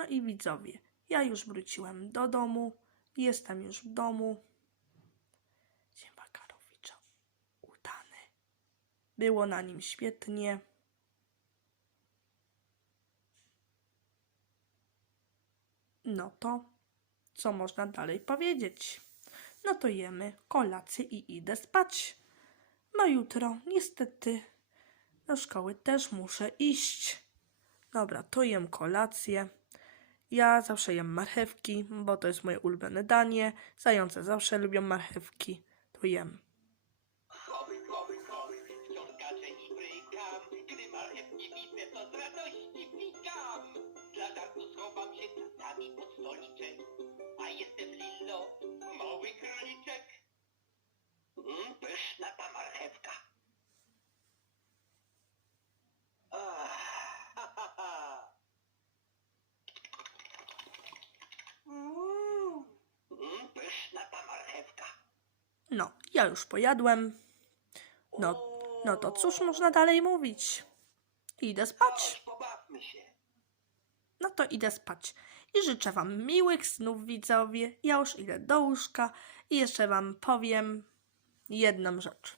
No i widzowie, ja już wróciłem do domu. Jestem już w domu. Dzień Makarowicza udany. Było na nim świetnie. No to co można dalej powiedzieć? No to jemy kolację i idę spać. No jutro niestety do szkoły też muszę iść. Dobra, to jem kolację. Ja zawsze jem marchewki, bo to jest moje ulubione danie. Zające zawsze lubią marchewki. To jem. Jestem mały króliczek. Mm, pyszna ta marchewka. Ah, ha, ha, ha. Mm, mm, pyszna ta marchewka. No, ja już pojadłem. No, no to cóż można dalej mówić? Idę spać. No to idę spać. I życzę Wam miłych snów, widzowie. Ja już idę do łóżka i jeszcze Wam powiem jedną rzecz.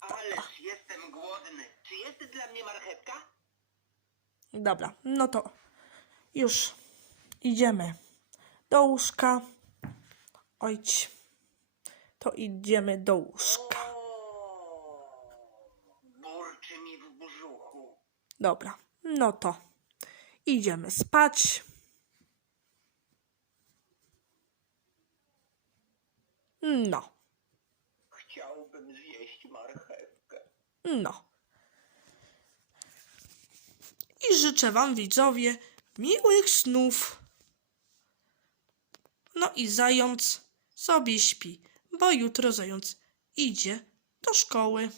Ależ jestem głodny. Czy jest dla mnie marchewka? Dobra, no to już idziemy do łóżka. Ojć, to idziemy do łóżka. Burczy mi w brzuchu. Dobra, no to idziemy spać. No, Chciałbym zjeść marchewkę. no. I życzę Wam, widzowie, miłych snów. No i zając sobie śpi, bo jutro zając idzie do szkoły.